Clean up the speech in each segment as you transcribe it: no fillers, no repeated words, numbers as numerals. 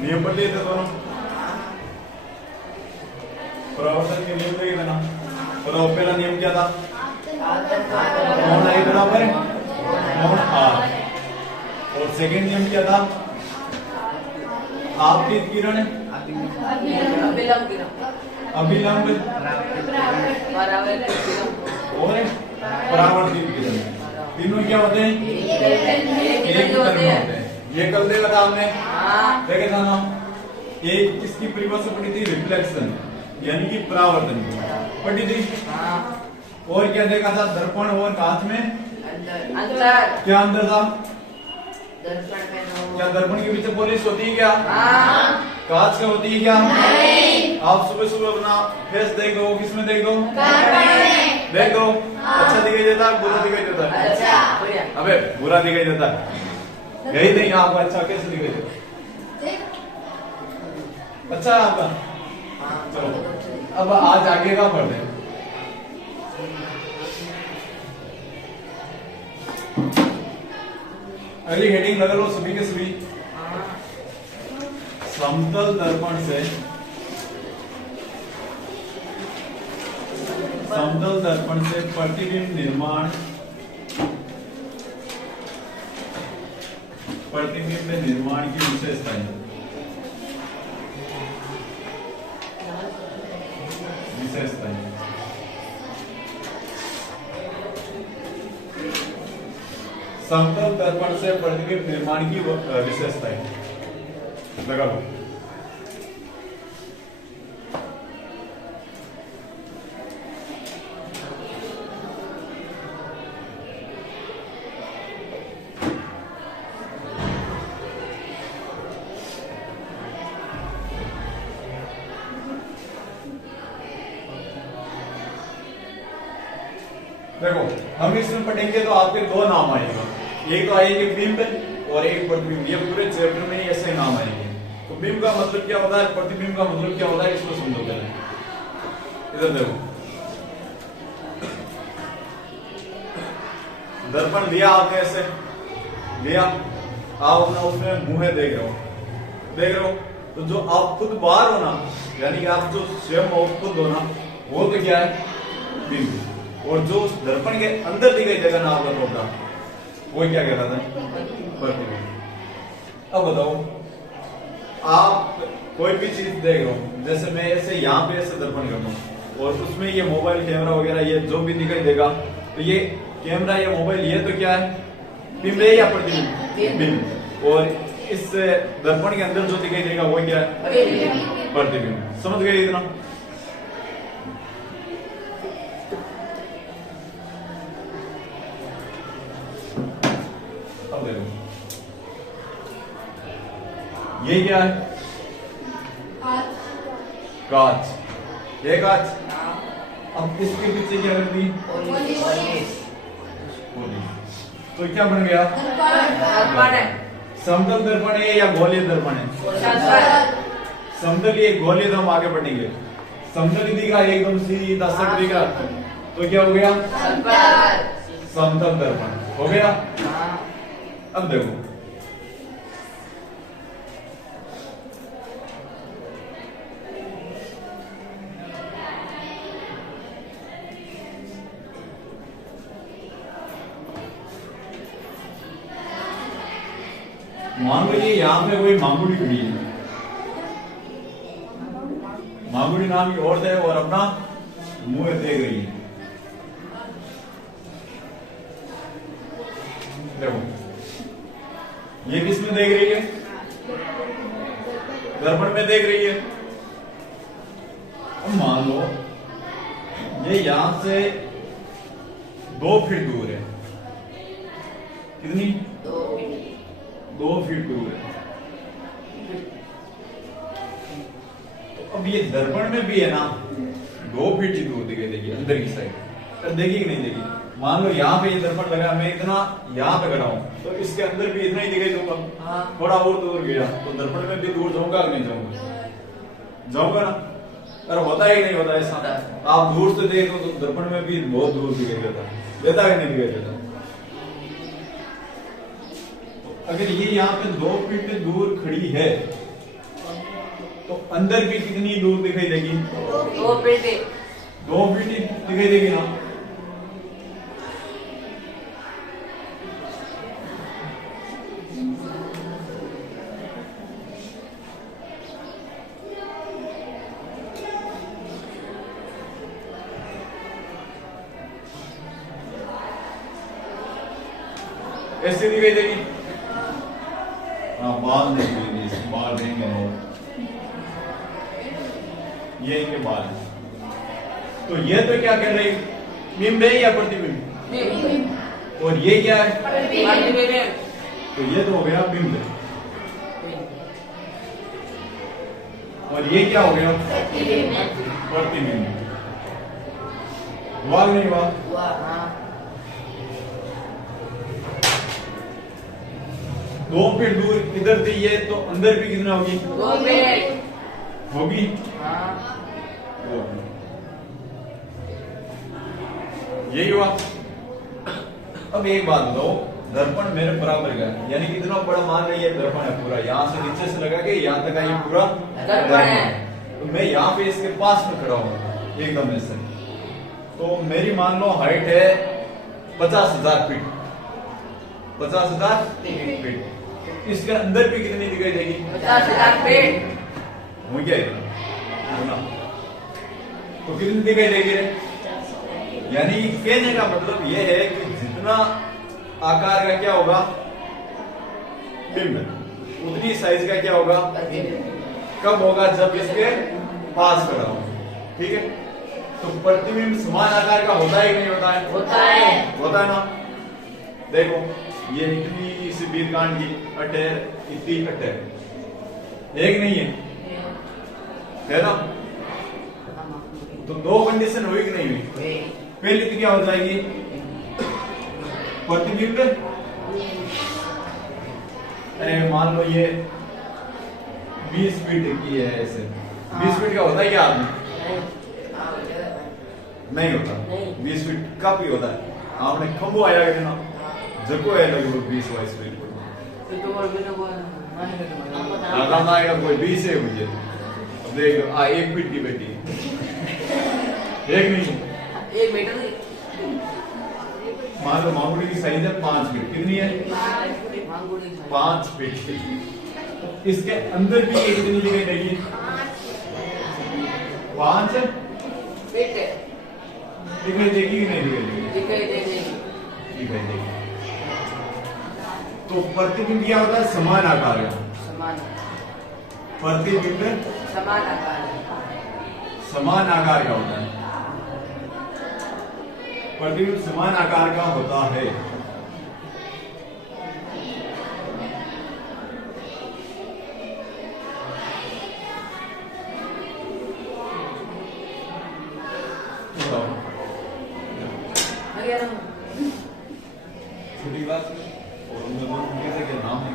नियम पढ़ लिए थे दोनों। परावर्तन के नियम देखे थे ना। पहला नियम क्या था? कोण आई बराबर कोण आर। और सेकंड नियम क्या था? आपतित किरण अभिलंब और परावर्तित किरण, तीनों क्या होते हैं? एक ही तरह होते हैं। ये कल देखा था हमने, देखा था ना। एक इसकी परिभाषा पढ़ी थी रिफ्लेक्शन यानी कि परावर्तन पढ़ी थी। और क्या देखा था? दर्पण और कांच में अंतर। क्या अंतर था? क्या दर्पण के पीछे पॉलिश होती है क्या? कांच का होती है क्या? नहीं। आप सुबह सुबह अपना फेस देखो, किसमें देखो? देखो अच्छा दिखाई देता है, बुरा दिखाई देता है? अच्छा। अबे बुरा दिखाई देता है, यही नहीं आपका अच्छा कैसे दिखाई देता? अच्छा है आपका। चलो अब आज आगे का पढ़ते हैं। अगली हेडिंग लगा लो सभी के सभी। समतल दर्पण से प्रतिबिंब निर्माण की विशेषताएं। समतल दर्पण से प्रतिबिंब निर्माण की विशेषताएं लगा लो। देखो हम इसमें पढ़ेंगे तो आपके दो नाम आएगा, एक तो आएगी बिंब और एक प्रतिबिंब। ये पूरे चैप्टर में ऐसे नाम आएंगे। तो बिंब का मतलब क्या होता है, प्रतिबिंब का मतलब क्या होता है, इसको समझो पहले। इधर देखो, दर्पण लिया आपने, ऐसे लिया, आप अपना उसमें मुंह देख रहे हो। तो जो आप खुद बाहर हो ना, यानी कि आप जो स्वयं हो, खुद हो ना, वो तो क्या है? बिंब। और जो उस दर्पण के अंदर दिखाई देगा ना आपका टोकरा, वो क्या कहलाता है? प्रतिबिंब। अब बताओ, आप कोई भी चीज देख रहे हो, जैसे मैं ऐसे यहाँ पे ऐसे दर्पण करता हूँ और उसमें ये मोबाइल कैमरा वगैरह ये जो भी दिखाई देगा, तो ये कैमरा या मोबाइल ये तो क्या है? बिंब है या प्रतिबिंब? बिंब। और इस दर्पण के अंदर जो दिखाई देगा वो क्या है? प्रतिबिंब। समझ गए इतना? अब देखो, ये क्या है? कांच। ये कांच। अब इसके पीछे क्या करती? तो क्या बन गया? समतल दर्पण है या गोलीय दर्पण है? समतल ये गोलीय, तो हम आगे बढ़ेंगे। समतल दिख रहा है एकदम सीधा सट दिख रहा, तो क्या हो गया? समतल दर्पण हो गया। अब देखो, मान लीजिए यहाँ पे कोई मांगुड़ी खड़ी है, मांगुड़ी नाम की औरत है और अपना मुंह देख रही है। देखो, ये किस में देख रही है? दर्पण में देख रही है। अब मान लो ये यहां से 2 फीट दूर है। कितनी? 2 फीट दूर है। तो अब ये दर्पण में भी है ना, 2 फीट ही दूर दिखाई देगी अंदर की साइड। देखी कि नहीं देखी? मान लो यहाँ पे ये दर्पण लगा, मैं इतना यहाँ पे खड़ा हूँ, तो इसके अंदर भी इतना ही दिखाई दूंगा। थोड़ा और दूर गया तो दर्पण में भी दूर जाऊंगा कि नहीं जाऊंगा? जाऊंगा ना। अरे होता ही नहीं होता ऐसा। आप दूर से देखो तो दर्पण में भी बहुत दूर दिखाई देता है कि नहीं दिखाई देता? अगर ये यहाँ पे 2 फीट दूर खड़ी है तो अंदर भी कितनी दूर दिखाई देगी? 2 फीट 2 फीट दिखाई देगी ना। ऐसे दिखाई देगी। हाँ, बाल देंगे, बाल देंगे नहीं, ये इनके बाल है। तो ये तो क्या कर रही, बिंब है या प्रतिबिंब? और ये क्या है? तो ये तो हो गया बिंब, और ये क्या हो गया? प्रतिबिंब। हुआ नहीं हुआ? 2 फीट दूर इधर थी ये, तो अंदर भी कितना होगी? 2 फीट होगी। यही हुआ। अब एक बात बताओ, दर्पण मेरे बराबर का है, यानी कितना बड़ा मान रही है दर्पण है पूरा, यहाँ से नीचे से लगा के यहाँ तक ये पूरा दर्पण है। तो मैं यहाँ पे इसके पास में खड़ा हूँ एकदम ऐसे, तो मेरी मान लो हाइट है 50,000 फीट, 50,000 फीट। इसके अंदर भी कितनी दिखाई देगी? 50,000 फीट। हो गया इतना, तो कितनी दिखाई देगी रे? यानी कहने का मतलब यह है कि जितना आकार का क्या होगा बिंब, उतनी साइज का क्या होगा? कब होगा? जब इसके पास खड़ा हो। ठीक है, तो प्रतिबिंब समान आकार का होता है कि नहीं होता है? होता है। होता है ना। देखो ये इतनी सी बीरकांड की अटेर, इतनी अटेर एक नहीं है ना। तो 2 कंडीशन हुई कि नहीं हुई? पहली तो क्या हो जाएगी? प्रतिबिंब, मान लो ये 20 फीट की है ऐसे, 20 फीट का होता है क्या आदमी? नहीं होता। 20 फीट का भी होता है। आपने खंबो आया कि ना, जको है लगभग 20-22 फीट आएगा, कोई 20 है मुझे। अब देख 1 फीट की बेटी, एक नहीं, 1 मीटर। मान लो मांगुड़ी की साइज है 5 फीट, कितनी है? 5 फीट। इसके अंदर भी ये कितनी दिखाई देगी? 5 फीट दिखाई देगी कि नहीं दिखाई दिखाई देगी? दिखाई देगी। तो प्रतिबिंब क्या होता है? समान आकार का। समान प्रतिबिंब समान आकार समान आकार का होता है। प्रतिबिंब समान आकार का होता है। छोटी बात और कैसे क्या नाम है,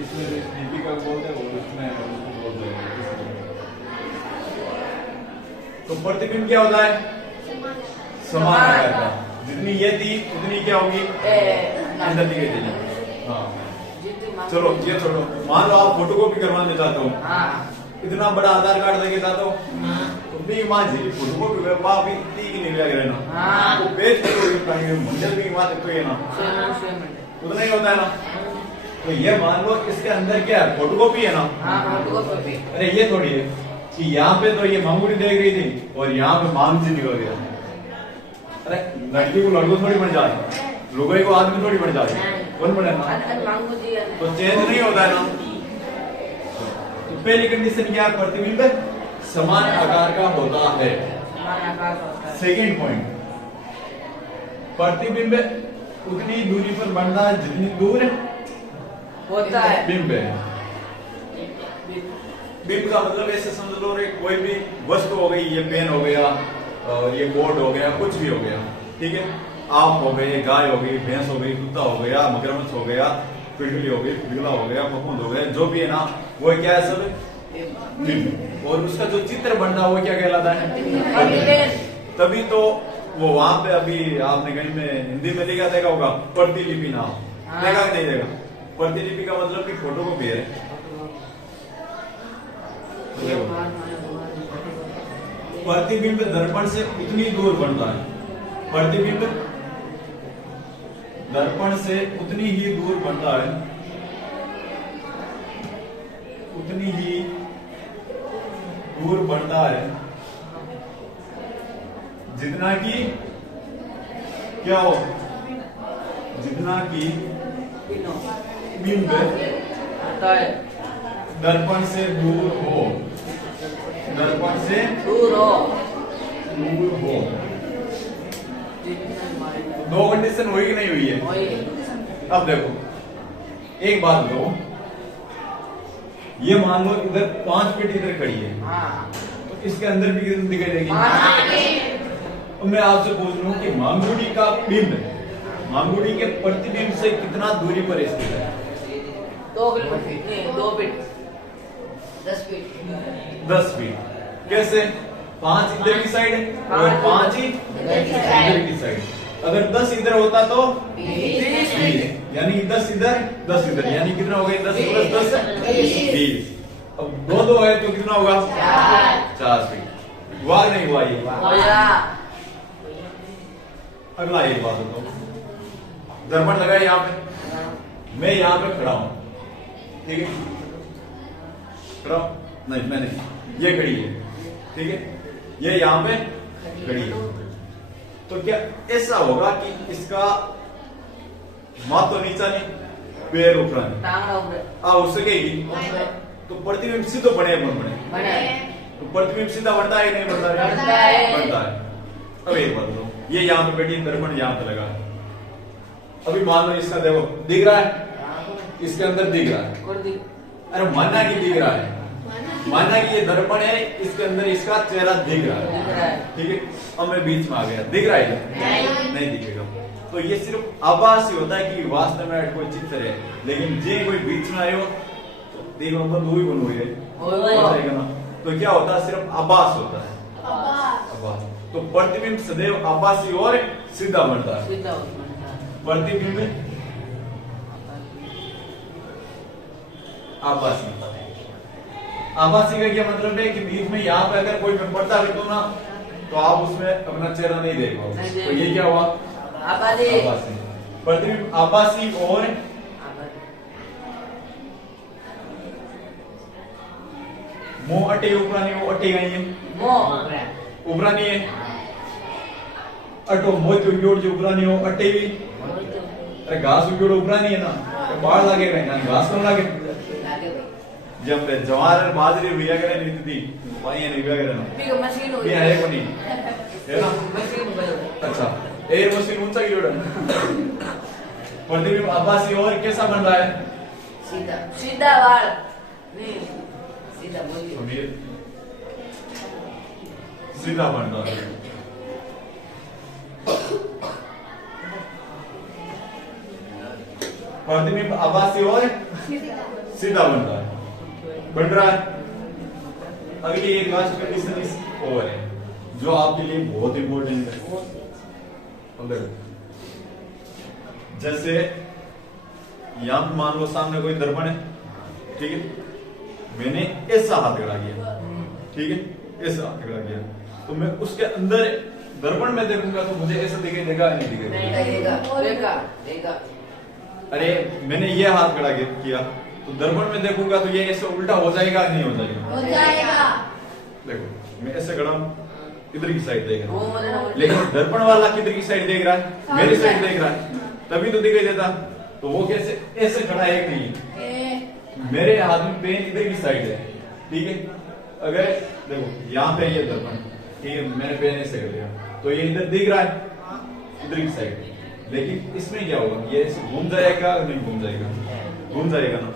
इसमें दीपिका बोलते हैं और उसमें उसको बोलते हैं। तो प्रतिबिंब क्या होता है? समान आकार का। जितनी ये थी उतनी क्या होगी? अंदर दिखाई देगी। हाँ चलो ये छोड़ो, मान लो आप फोटोकॉपी करवाने चाहते हो, इतना बड़ा आधार कार्ड लेके जाते हो, तो भी मां जी फोटोकॉपी भी इतनी नहीं लग रहे ना, तो पेज मंजिल भी मां तो ये ना उतना ही होता है ना। तो ये मान लो इसके अंदर क्या है? फोटोकॉपी है ना। फोटोकॉपी। अरे ये थोड़ी है कि यहाँ पे तो ये मांगुड़ी देख रही थी और यहाँ पे मांग जी निकल गया। अरे लड़की को लड़को थोड़ी बन जाए, लुगाई को आदमी थोड़ी बन जाए, कौन बने ना? तो चेंज नहीं होता है ना। तो पहली कंडीशन क्या है? प्रतिबिंब समान आकार का होता है। सेकेंड पॉइंट, प्रतिबिंब उतनी दूरी पर बनता है जितनी दूर होता है बिंब है। बिंब का मतलब ऐसे समझ लो रे, कोई भी वस्तु हो गई, ये पेन हो गया और ये बोर्ड हो गया, कुछ भी हो गया, ठीक है, आप हो गए, गाय हो गई, भैंस हो गई, कुत्ता हो गया, मगरमच्छ हो गया, पिलगली हो गई, पिघला हो गया, फफूंद हो गया, जो भी है ना वो क्या है? सब बिंब। और उसका जो चित्र बनता है वो क्या कहलाता है? तभी तो वो वहां पे अभी आपने कहीं में हिंदी में लिखा देखा होगा प्रतिलिपि नाम, हाँ। देगा कि नहीं देगा? प्रतिलिपि का मतलब कि फोटो कॉपी है। तो देखो, प्रतिबिंब दर्पण से उतनी दूर बनता है, प्रतिबिंब दर्पण से उतनी ही दूर बनता है, उतनी ही दूर बनता है जितना कि क्या हो, जितना कि बिंब दर्पण से दूर हो, दर्पण से दूर हो। दूर हो। दो कंडीशन हुई कि नहीं हुई है? वही। अब देखो एक बात दो, ये मान लो इधर 5 फीट इधर खड़ी है, हाँ। तो इसके अंदर भी कितनी दिखाई देगी? हाँ। अब मैं आपसे पूछ रहा हूँ कि मांगुड़ी का बिंब मांगुड़ी के प्रतिबिंब से कितना दूरी पर स्थित है? 2 फीट नहीं, 2 फीट 10 फीट 10 फीट। कैसे? 5 इधर की साइड है और 5 ही इधर की साइड। अगर 10 इधर होता तो 20 यानी 10 इधर 10 इधर, यानी कितना हो गया? 10 + 10 20। अब दो है तो कितना होगा? 4 फीट। हुआ नहीं हुआ ये? अगला एक बात बताओ, दर्पण लगा है यहाँ पे, मैं यहाँ पे खड़ा हूं, ठीक है? खड़ा हूं? नहीं मैं नहीं, ये खड़ी है, ठीक है? ये यहाँ पे खड़ी है, तो क्या ऐसा होगा कि इसका माथ तो नीचा नहीं, पैर ऊपर नहीं, उड़ सकेगी? तो प्रतिबिंब सीधो बने तो प्रतिबिंब सीधा बनता है नहीं बनता है? बनता है। अब एक बात दो, ये यहाँ पे बैठी दर्पण यहाँ पे लगा है, अभी मान लो इसका देखो दिख रहा है, इसके अंदर दिख रहा है, अरे माना कि दिख रहा है, माना कि ये दर्पण है, इसके अंदर इसका चेहरा दिख रहा है, ठीक है? अब मैं बीच में आ गया, दिख रहा है? नहीं दिखेगा। तो ये सिर्फ आभास ही होता है कि वास्तव में कोई चित्र है, लेकिन जे कोई बीच में आए हो तो देखो दो ही बन हुई है, तो क्या होता है? सिर्फ आभास होता है, आभास। तो प्रतिबिंब सदैव आभासी और सीधा बनता है। प्रतिबिंब आभासी, आभासी का क्या मतलब है कि बीच में यहाँ पे अगर कोई मैं पढ़ता भी तो ना, तो आप उसमें अपना चेहरा नहीं देख पाओगे, तो ये क्या हुआ? आभासी। प्रतिबिंब आभासी और मुंह अटे ऊपरा नहीं, वो अटे गई है, ऊपरा नहीं है, अटो मोच उगोड़ जो ऊपरा नहीं हो, अटे भी, अरे घास उगोड़ ऊपरा नहीं है ना, तो बाढ़ लगेगा ना, घास कौन लागे? जब जवार और बाजरी भैया करे नहीं थी, पानी नहीं भैया करे ना, मशीन हो ये है को नहीं है ना? मशीन। अच्छा, एयर मशीन ऊंचा की जोड़ा प्रतिबिंब आभासी और कैसा बन रहा है? सीधा सीधा वाल नहीं, सीधा बोलिए, सीधा बन रहा है। प्रतिबिंब आभासी और सीधा बन रहा है, बन रहा है। अगली एक लास्ट कंडीशन इस और है जो आपके लिए बहुत इंपॉर्टेंट है। अगर जैसे यहां पे मान लो सामने कोई दर्पण है, ठीक है? मैंने ऐसा हाथ खड़ा किया, ठीक है? ऐसा हाथ खड़ा किया, तो मैं उसके अंदर दर्पण में देखूंगा तो मुझे ऐसा दिखाई देगा नहीं दिखेगा? अरे मैंने ये हाथ खड़ा किया तो दर्पण में देखूंगा तो ये ऐसे उल्टा हो जाएगा नहीं हो जाएगा? हो जाएगा। देखो मैं ऐसे खड़ा हूं, इधर की साइड देख रहा हूं, लेकिन दर्पण वाला किधर की साइड देख रहा है? मेरी साइड देख रहा है, तभी तो दिखाई देता। तो वो कैसे ऐसे खड़ा है कि नहीं? मेरे हाथ में पेन इधर की साइड है, ठीक है? अगर देखो यहाँ पे ये दर्पण, ठीक है? मैंने पेन ऐसे कर दिया तो ये इधर दिख रहा है, इधर की साइड, लेकिन इसमें क्या होगा? ये ऐसे घूम जाएगा नहीं घूम जाएगा? घूम जाएगा ना।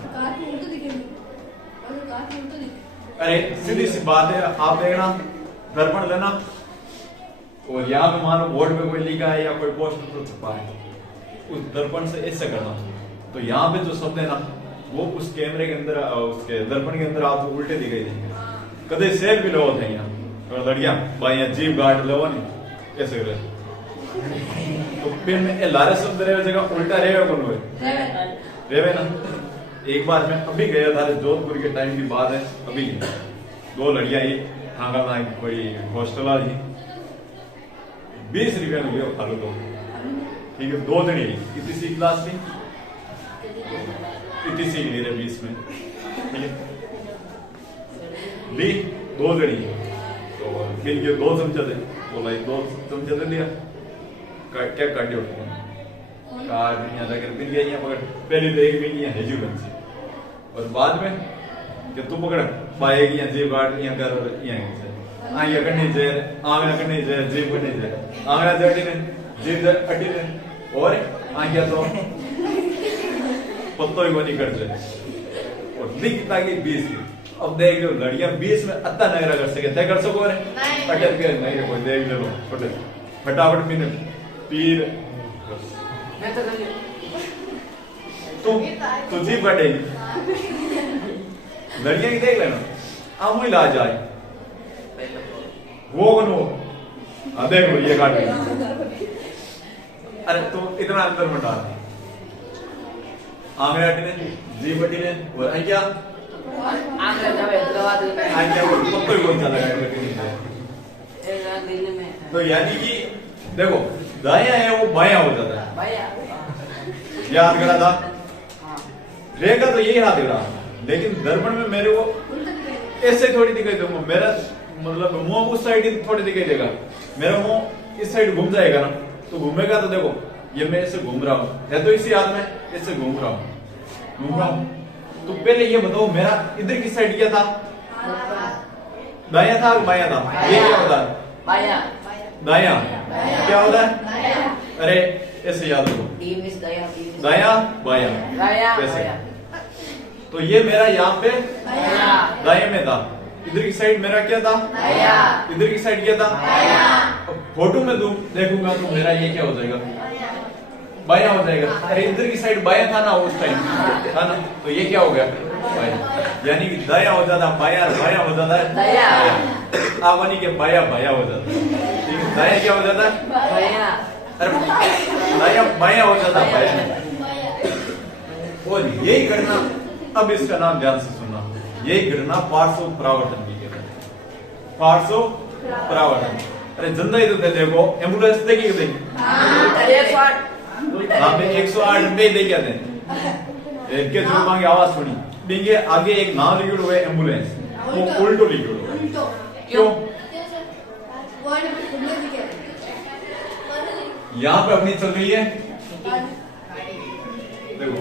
अरे सीधी सी बात है, आप देखना दर्पण लेना और यहाँ पे मानो बोर्ड पे कोई लिखा है या कोई पोस्टर तो छपा है, उस दर्पण से ऐसे करना, तो यहाँ पे जो शब्द है ना वो उस कैमरे के अंदर, उसके दर्पण के अंदर आपको उल्टे दिखाई देंगे। कदे सेल भी लो थे यहाँ और लड़िया भाई जीव गार्ड लो नहीं कैसे करे, तो फिर में ए लारे शब्द रहे जगह उल्टा रहेगा कौन हुए रेवे ना। एक बार मैं अभी गया था जोधपुर के टाइम की बात है, अभी दो लड़ियां ये थांगा था कोई हॉस्टल वाली 20 रुपया में लियो खालो दो, ठीक है, दो जनी इतनी सी क्लास में इतनी सी ले रहे 20 में, ठीक है, ली दो जनी तो फिर ये 2 चमचे थे, बोला 2 चमचे दे लिया, क्या काटे उठे कार दुनिया जाकर मिल गया यहाँ पकड़, पहले तो एक मिल गया हेजू बंसी और बाद में कि तू पकड़ पाएगी यहाँ जेब काट यहाँ कर यहाँ आंगलियां करनी चाहिए, आंगलियां करनी चाहिए, जेब करनी चाहिए, आंगलियां जड़ी ने जेब अटी ने और आंगलियां तो पत्तों ही वो नहीं कर जाए और दिखता कि 20 की। अब देख लो लड़ियां 20 में अत्ता नगरा कर सके तय कर सको रे अटक के नहीं कोई देख लो छोटे फटाफट पीने पीर मैं तो तुम जीप कटेगी लड़कियां की देख लेना आम ही ला जाए वो कौन हो देख लो ये काट रही अरे तुम इतना अंदर मत डाल आंगळे अटने जीप अटने और आई क्या आंगळे जावे दवा दे आई क्या वो पत्तो ही कौन सा लगाएगा दिल्ली में तो यानी कि देखो दायां है वो बायां हो जाता है भैया याद करा था रेखा तो यही हाथ रहा लेकिन दर्पण में मेरे को ऐसे थोड़ी दिखाई दूंगा मेरा मतलब मुंह उस साइड ही थोड़ी दिखाई देगा मेरा मुंह इस साइड घूम जाएगा ना तो घूमेगा तो देखो ये मैं ऐसे घूम रहा हूँ है तो इसी हाथ में ऐसे घूम रहा हूँ तो पहले ये बताओ मेरा इधर की साइड क्या था दाया था बाया था ये क्या होता है भैया दाया क्या होता है अरे ऐसे याद रखो टीम इज दया दाया बाया दया कैसे तो ये मेरा यहाँ पे दाएं में था इधर की साइड मेरा क्या था इधर की साइड क्या था फोटो में देखूंगा तो मेरा ये क्या हो जाएगा बाया हो जाएगा अरे इधर की साइड बाया था ना उस टाइम था ना तो ये क्या हो गया बाया यानी कि दाया हो जाता बाया हो जाता है आप के बाया हो जाता है ठीक है दाया क्या हो जाता है भैया अरे दाया बाया हो जाता है और यही घटना अब इसका नाम ध्यान से सुनना यही घटना पार्श्व परावर्तन भी कहते हैं पार्श्व परावर्तन अरे जिंदा ही तो देखो एम्बुलेंस देखी हाँ 108 पे दे क्या थे के जो मांगे आवाज सुनी बिंगे आगे एक नाम लिखिड़ हुआ है एम्बुलेंस वो उल्टो लिखिड़ हुआ है क्यों यहाँ पे अपनी चल रही है देखो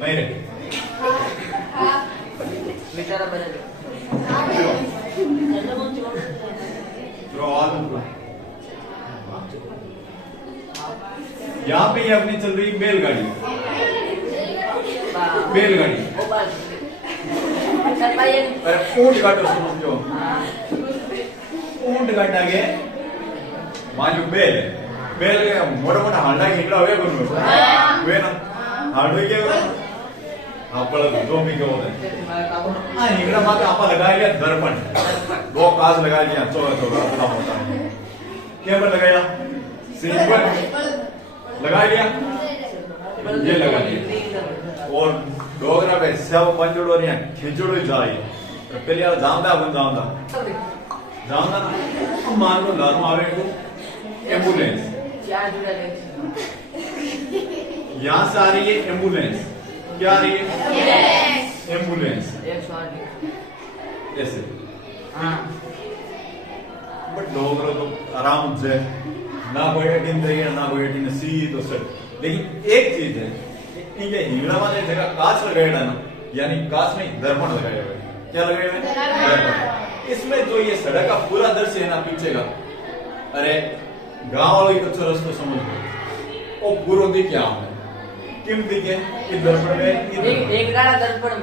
नहीं रे बेचारा बदल यहाँ पे ये अपनी चल रही बैलगाड़ी अरे ऊंट काटो समझो ऊंट काटा के माजू बेल के मोटा मोटा हांडा हिंगड़ा हुए वे ना हांडो के आपण दो भी क्या होता है हाँ हिंगड़ा माँ आपा लगा लिया दर्पण 2 काज लगा लिया चौड़ा होता है क्या पर लगाया सिंपल लगा लिया ये लगा लिया और डोगरा पे सब पंजोड़ो ने खिंचोड़ो जाए पहले यार जानदा ना अब मान लो लानो आवे को एम्बुलेंस क्या जुड़ा है यहाँ से आ रही है एम्बुलेंस क्या आ रही है एम्बुलेंस 108 ऐसे हाँ बट डोगरा तो आराम से ना कोई एटीन देगा ना कोई एटीन सी तो सर लेकिन एक चीज है इनके हिंगड़ा वाले जगह कांच लगाया ना यानी कांच में दर्पण लगाया हुआ है क्या लगाया हुआ है दर्पण इसमें जो ये सड़क का पूरा दृश्य है ना पीछे का अरे गांव वालों की कच्चा रास्ता समझ लो वो पूरा दिख क्या है किम दिखे इस दर्पण में एक गाड़ा दर्पण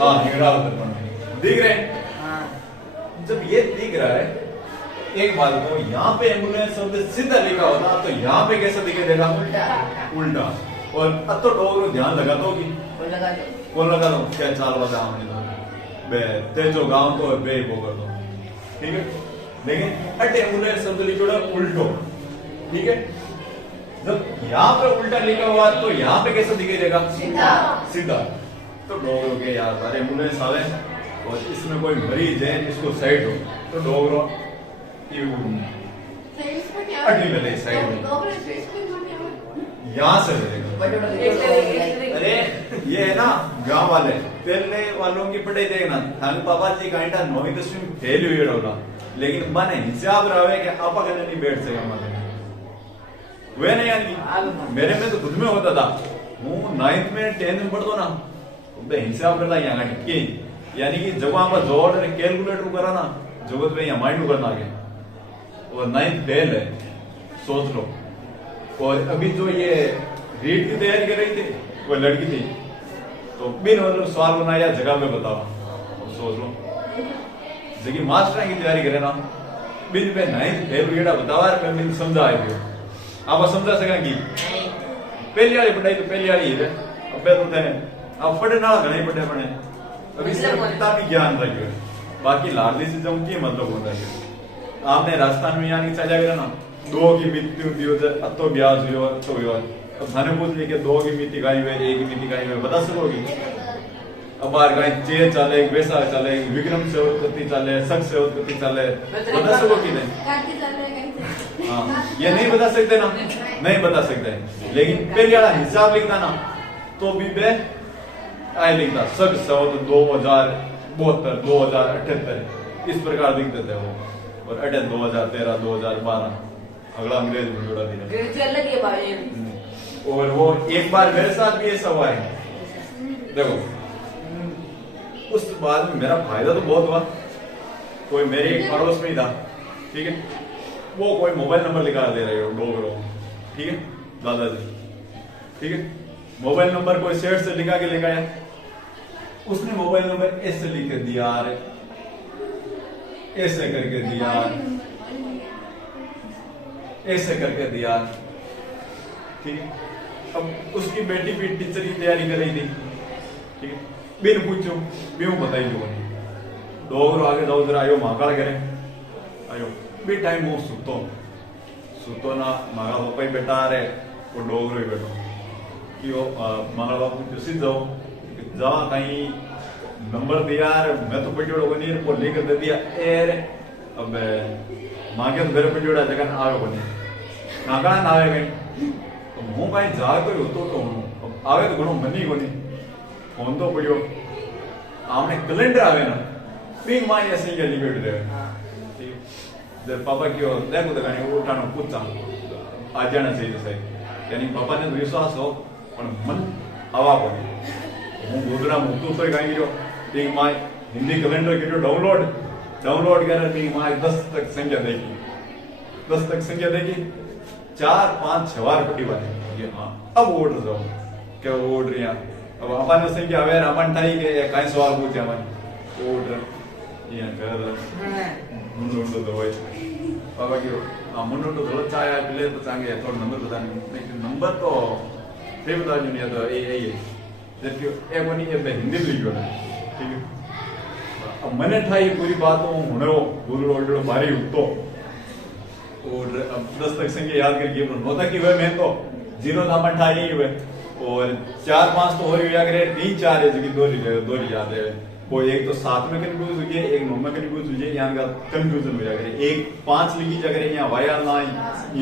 हाँ हिंगड़ा दर्पण में दिख रहे हैं हाँ जब ये दिख रहा है एक बात को यहाँ पे एम्बुलेंस शब्द सीधा लिखा होता तो यहाँ पे कैसे दिखे देगा उल्टा और अब तो डोगरो ध्यान लगा दो कि कौन लगा दो क्या चाल बता हमने तो बे तेजो गांव तो बे वो कर दो ठीक है लेकिन अटे उन्हें शब्द लिखोड़ा उल्टो, ठीक है। जब यहाँ पे उल्टा लिखा हुआ तो यहाँ पे कैसे दिखाई देगा? सीधा। सीधा। तो डोगरो के यार अरे मुने सावे और इसमें कोई मरीज है इसको साइड हो तो डोगरो अटी में ले साइड में यहाँ से लेगा। अरे ये है ना गांव वाले पहले वालों की पढ़ाई देखना थाने पापा जी का इंटा 9वीं 10वीं में फेल हुई होगा लेकिन बने हिसाब रहे कि आपा कहने नहीं बैठ सके हमारे वे नहीं यानी मेरे में तो खुद में होता था हूँ 9th में 10th में पढ़ता ना तो हिसाब करता यहाँ टिक्की यानी कि जब वहां पर जोड़ कैलकुलेटर करा ना जगत में यहाँ माइंड करना आगे और 9th फेल है सोच लो। और अभी जो ये रीड की तैयारी कर रही थी वो लड़की थी तो बिन मतलब सवाल बनाया जगह में बताओ सोच लो जबकि मास्टर की तैयारी करे ना बिन पे 9th फेल हुआ बतावा बिन समझा आए आप समझा सकेंगे पहली वाली पढ़ाई तो पहली वाली है अब तो थे अब पढ़े ना घने पढ़े पढ़े अभी सिर्फ किताबी ज्ञान रहिए बाकी लाडली से जम की मतलब होता है। आपने राजस्थान में यानी चला गया ना 2 की मिति दियो अतो ब्याज हुआ तो हुआ अब थाने पूछ ली कि 2 की मिति गाई हुई 1 की मिति गाई हुई बता सकोगी? अब बार गाय चे चले वैसा चले विक्रम से उत्पत्ति चले सख से उत्पत्ति चले बता सकोगी नहीं? हाँ ये नहीं बता सकते ना नहीं बता सकते लेकिन पहले वाला हिसाब लिखता ना तो भी बे आए लिखता सब सौ 2072 2078 इस प्रकार लिखते थे वो और अटे 2013 2012 अगला अंग्रेज में जोड़ा दिया और वो एक बार मेरे साथ भी ऐसा हुआ है देखो उस बाद में मेरा फायदा तो बहुत हुआ कोई मेरे एक पड़ोस में ही था ठीक है वो कोई मोबाइल नंबर निकाल दे रहे हो डोगरो ठीक है दादाजी ठीक है मोबाइल नंबर कोई सेट से लिखा के लेकर आया उसने मोबाइल नंबर ऐसे लिख के दिया ऐसे करके दिया ऐसे करके दिया ठीक है। अब उसकी बेटी भी टीचर की तैयारी कर रही थी ठीक है बिन पूछो बिन बताई जो डोगरो आगे जाओ जरा आयो महाकाल करे आयो बे टाइम वो सुतो ना मारा पापा ही बेटा आ रहे वो डोगरो ही बैठो कि वो मारा बापू जो सीध जाओ जहाँ कहीं नंबर दिया मैं तो पटियोड़ा बनी वो लेकर दे दिया एर अब मांगे तो मेरे पटियोड़ा जगह आवे बनी नागड़ा ना आवे कहीं तो मुंह कहीं जाए तो होतो तो अब आवे तो घणो मनी कोनी फोन तो पड़ियो आमने कैलेंडर आवे ना फिर मां ऐसे ही गली बैठ रहे जब पापा की ओर देखो तो कहीं उठानो पूछा आ जाना चाहिए सही यानी पापा ने विश्वास हो पर मन हवा पड़ी હું ગોધરા મૂકતો તો કઈ ગયો કે માય હિન્દી કેલેન્ડર કર્યો ડાઉનલોડ કર્યા કે માય 10 તક સંખ્યા देखी 10 तक संख्या देखी 4 5 6 बार पड़ी बात ये हां अब ऑर्डर जाओ क्या ऑर्डर यहाँ अब अपन संख्या હવે રામણ થાય કે કાઈ સવાલ પૂછે અમારી ऑर्डर यहाँ कर मुंडो तो હોય बाबा की हां मुंडो तो थोड़ा चाय पीले तो चांगे थोड़ा नंबर बता नहीं नंबर तो फिर बता जो नहीं तो ये जबकि एक वनी ये हिंदी में लिखो ठीक है अब मैंने ठाई पूरी बात तो हुने वो गुरु ऑर्डर मारी उतो और अब 10 तक संख्या याद करके होता कि वह मैं तो 0 नाम ठाई हुए और 4 5 तो हो रही याद करे 3 4 है जबकि दो याद है वो एक तो 7 में कंफ्यूज हो गया एक 9 में कंफ्यूज हो गया यहाँ का कंफ्यूजन हो जाएगा एक 5 लिखी जाकर यहाँ वाया ना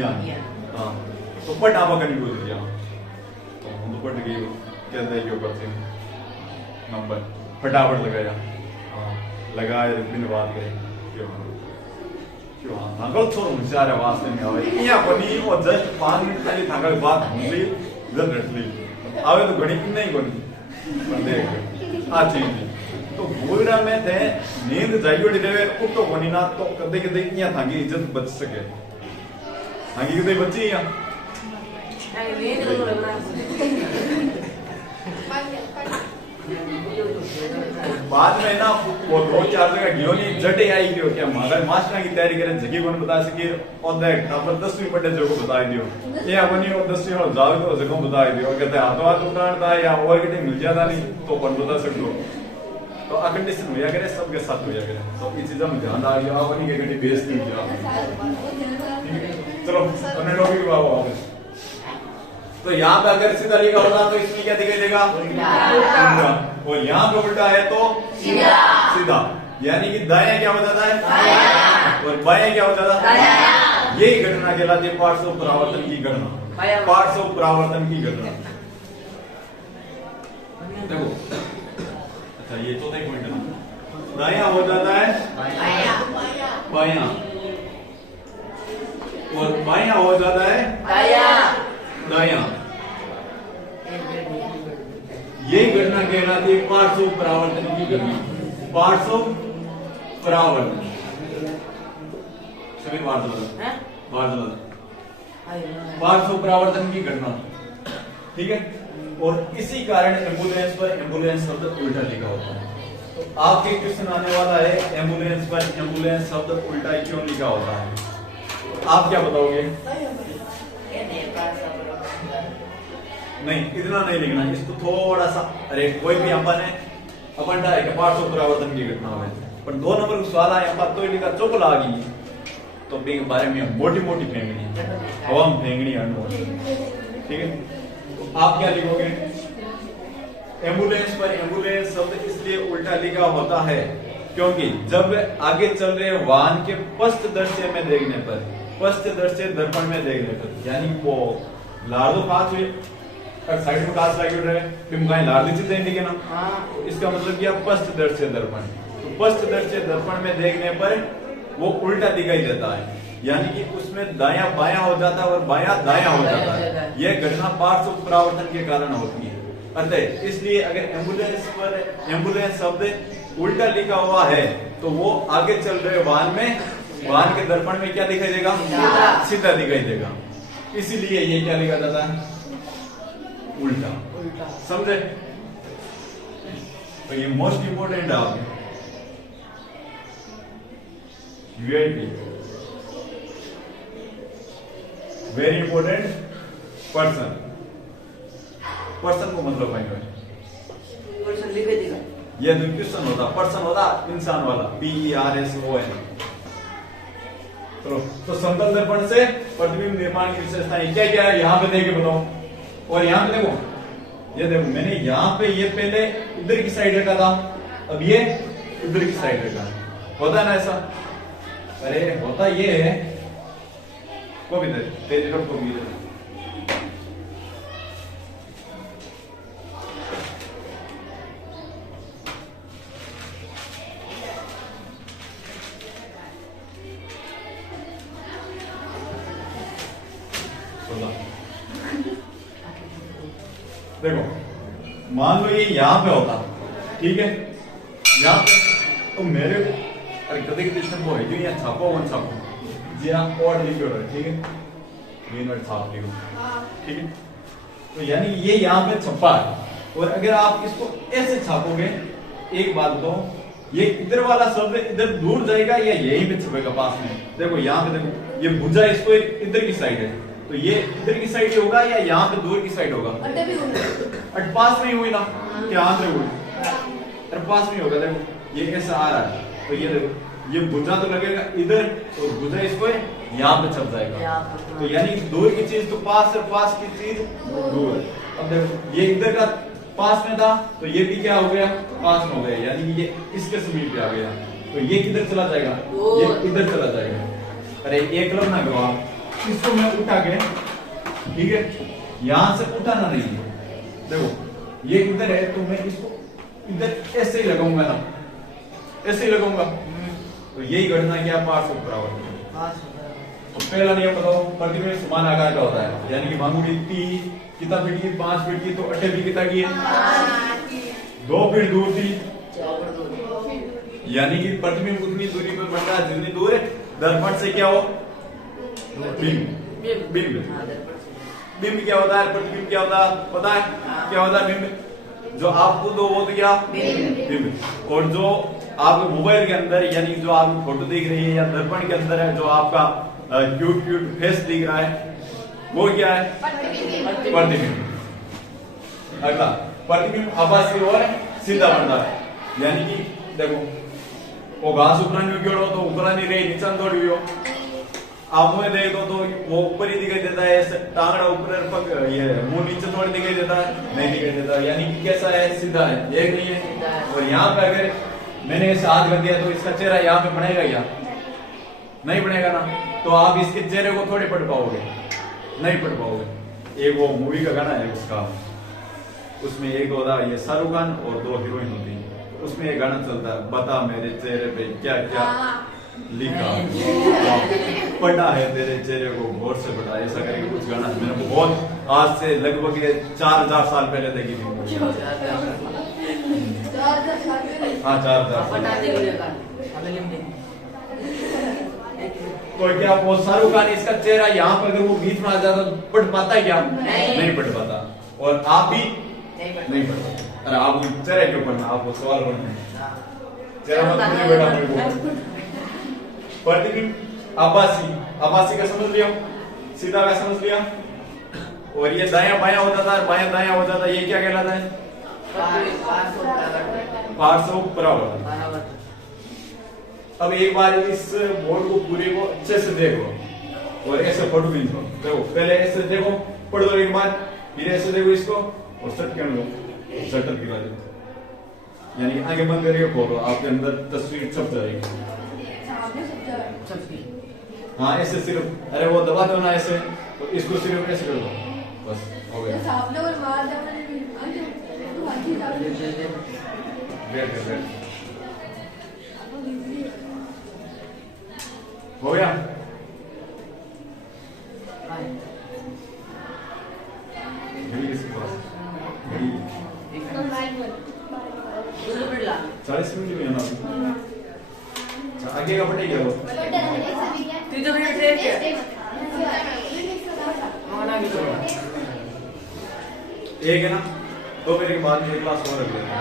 यहाँ हां तो पट आप कंफ्यूज हो गया तो हम तो पट गई कहते हैं ऊपर से नंबर फटाफट लगाया लगाए बिन बात गए क्यों नगल तो होशियार है वास्ते में आवे यहाँ बनी वो जस्ट 5 मिनट खाली थांगल बात होली जब रटली आवे तो घड़ी नहीं कोनी पर देख आ चीज तो गोरा में थे नींद जागियोड़ी देवे उतो कोनी ना तो कदे कदे यहाँ थांगी इज्जत बच सके थांगी कदे बची यहाँ नींद तो लग रहा बाद में ना वो 2-4 जगह गियो नहीं जटे आई गयो क्या मगर मास्टर की तैयारी करे जगी कोन बता सके और देख अपन 10वीं पढ़े जो को बता दियो ये अपनी और 10वीं और जाओ तो जगह बता दियो कहते हाथों हाथ उठाता या और किटे मिल जाता नहीं तो अपन बता सकते हो तो कंडीशन होया करे सबके साथ होया करे। तो ये चीज में ध्यान आ गया अपनी के गड्डी बेस नहीं हो चलो अपने टॉपिक पे आओ वापस। तो यहाँ पे अगर सीधा लिखा होता तो इसमें क्या दिखाई देगा उल्टा, और यहाँ पे उल्टा है तो सीधा, यानी कि दायां क्या हो जाता है बायां, और बायां क्या हो जाता है। यही घटना कहलाती है पार्श्व परावर्तन की घटना, पार्श्व परावर्तन की घटना। देखो अच्छा ये चौथा ही पॉइंट है, दायां हो जाता है बायां, और बायां हो जाता है दायां। यही घटना कहलाती है पार्श्व परावर्तन की घटना, पार्श्व परावर्तन। सभी पार्श्व परावर्तन की घटना, ठीक है। और इसी कारण एम्बुलेंस पर एम्बुलेंस शब्द उल्टा लिखा होता है। तो आपके क्वेश्चन आने वाला है एम्बुलेंस पर एम्बुलेंस शब्द उल्टा क्यों लिखा होता है, तो आप क्या बताओगे? नहीं इतना नहीं लिखना, इसको थोड़ा सा, अरे कोई भी अपन डायरेक्ट पार्श्व परावर्तन की घटना है, पर 2 नंबर का सवाल आया अपन तो लिखा चुप लागी, तो के बारे में मोटी मोटी फेंकनी, हवा में फेंकनी अणु, ठीक है। तो आप क्या लिखोगे? एम्बुलेंस पर एम्बुलेंस शब्द इसलिए उल्टा लिखा होता है क्योंकि जब आगे चल रहे वाहन के पश्च दृश्य में देखने पर, पश्च दृश्य दर्पण में देखने पर, यानी वो लार्दो कांच हुए साइड में कांच लगे रहे तुम कहीं लार्दी चित्र नहीं ना, तो इसका मतलब क्या पश्च दृश्य दर्पण, तो पश्च दृश्य दर्पण में देखने पर वो उल्टा दिखाई देता है, यानी कि उसमें दायां बायां हो जाता है और बायां दायां हो जाता है। यह घटना पार्श्व परावर्तन के कारण होती है। अतः इसलिए अगर एम्बुलेंस पर एम्बुलेंस शब्द उल्टा लिखा हुआ है तो वो आगे चल रहे वाहन में, वाहन के दर्पण में क्या दिखाई देगा? सीधा दिखाई देगा। इसीलिए ये क्या लिखा जाता है? उल्टा। समझे? तो ये मोस्ट इंपोर्टेंट है आपके VIP, very important person, person को मतलब पाएंगे पर्सन लिखे देगा, ये तो क्वेश्चन होता, पर्सन होता इंसान वाला, PERSON। तो समतल दर्पण से प्रतिबिंब निर्माण की विशेषताएं क्या क्या है यहाँ पे देख के बताओ। और यहाँ पे देखो, ये देखो मैंने यहाँ पे ये पहले इधर की साइड रखा था, अब ये इधर की साइड रखा, होता है ना ऐसा? अरे होता ये है को भी तेरी तरफ को भी देखो, मान लो ये यहाँ पे होता, ठीक है, यहाँ पे तो मेरे अरे कदे कितने वो है जो यहाँ छापो वन छापो जी हाँ और लिखो रहे, ठीक है, ग्रीन और छाप लिखो, ठीक है। तो यानी ये यहाँ पे छपा है, और अगर आप इसको ऐसे छापोगे, एक बात तो ये इधर वाला शब्द इधर दूर जाएगा या यहीं पे छपेगा पास में। देखो यहाँ पे देखो, ये भुजा इसको इधर की साइड है, तो ये इधर की साइड होगा या यहाँ पे दूर की साइड होगा? अट पास में ही हुई ना, क्या आंसर हुई? अरे पास में होगा। देखो ये कैसा आ रहा है, तो ये देखो ये भुजा तो लगेगा इधर, और भुजा इसको यहाँ पे छप जाएगा, तो यानी दूर की चीज तो पास, और पास की चीज दूर। अब देखो ये इधर का पास में था, तो ये भी क्या हो गया? पास में हो गया, यानी कि ये इसके समीप पे आ गया, तो ये किधर चला जाएगा? ये इधर चला जाएगा। अरे एक लग ना करो आप, इसको मैं उठा के, ठीक है, यहां से उठाना नहीं है, देखो ये इधर है तो मैं इसको इधर ऐसे ही लगाऊंगा ना, ऐसे ही लगाऊंगा, तो यही घटना क्या? पार्श्व परावर्तन। तो पहला नियम बताओ, प्रतिबिंब समान आकार का होता है, यानी कि भांगुड़ी कितना फीट की? 5 फीट की, तो अट्टे भी कितना की है? 2 फीट दूर थी, यानी कि प्रतिबिंब उतनी दूरी पर बनता है जितनी दूर दर्पण से क्या हो? बिंब। बिंब क्या होता है? प्रतिबिंब क्या होता है? पता है क्या होता है? बिंब जो आपको दो वो तो क्या? बिंब। और जो आपके मोबाइल के अंदर, यानी जो आप फोटो दिख रही है या दर्पण के अंदर है, जो आपका क्यूट फेस दिख रहा है, वो क्या है? प्रतिबिंब। अगला, प्रतिबिंब आभासी और सीधा बनता है। यानी कि देखो वो घास ऊपरानी उगेड़ो तो ऊपरानी रे नीचे दौड़ी हो आप मुंह देख दो तो वो ऊपर ही दिखाई देता है, ऐसे टांगड़ा ऊपर पग ये मुंह नीचे थोड़ी दिखाई देता है, नहीं दिखाई देता, यानी कि कैसा है, सीधा है, एक नहीं है। और यहाँ पे अगर मैंने ऐसे हाथ कर दिया तो इसका चेहरा यहाँ पे बनेगा क्या? नहीं बनेगा ना। तो आप इसके चेहरे को थोड़ी पढ़ पाओगे, नहीं पढ़ पाओगे। एक वो मूवी का गाना है उसका, उसमें एक होता ये शाहरुख खान और दो हीरोइन होती है, उसमें एक गाना चलता है, बता मेरे चेहरे पे क्या क्या लिखा, पढ़ा है तेरे चेहरे को गौर से पढ़ा, ऐसा करके कुछ गाना है। मैंने बहुत आज से लगभग 4000 साल पहले देखी थी। हाँ 4000। तो क्या वो शाहरुख खान इसका चेहरा यहाँ पर अगर वो बीच में आ जाता तो पढ़ पाता है क्या? नहीं पढ़ पाता। और आप भी नहीं पढ़ पाते। अरे आप चेहरा क्यों पढ़ना, आप वो सवाल पढ़ना चेहरा मत नहीं बेटा मेरे को। प्रतिबिंब आभासी, आभासी का समझ लिया, सीधा का समझ लिया। और ये दाया बाया हो जाता है, बाया दाया हो जाता है, ये क्या कहलाता है? पार्श्व परावर्तन। अब एक बार इस बोर्ड को पूरे को अच्छे से देखो और ऐसे फोटो खींचो। देखो पहले ऐसे देखो, पढ़ दो एक बार, फिर ऐसे देखो इसको और सट कर लो, शटर गिरा दो, यानी आगे बंद करिए फोटो, आपके अंदर तस्वीर छप जाएगी। हाँ ऐसे सिर्फ, अरे वो दबा दो ना ऐसे, तो इसको सिर्फ ऐसे कर दो, बस हो गया। हो गया। किसके पास? 40 मिनट में ना आगे का पटेगा वो। एक है ना, तो फिर एक बाद में क्लास और रख लेते हैं,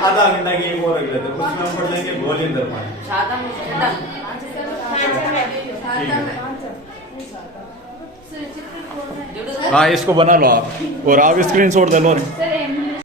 आधा घंटा की एक और रख लेते हैं, उसमें हम पढ़ लेंगे भोलेंद्र पानी। हाँ इसको बना लो आप और आप स्क्रीनशॉट ले लो।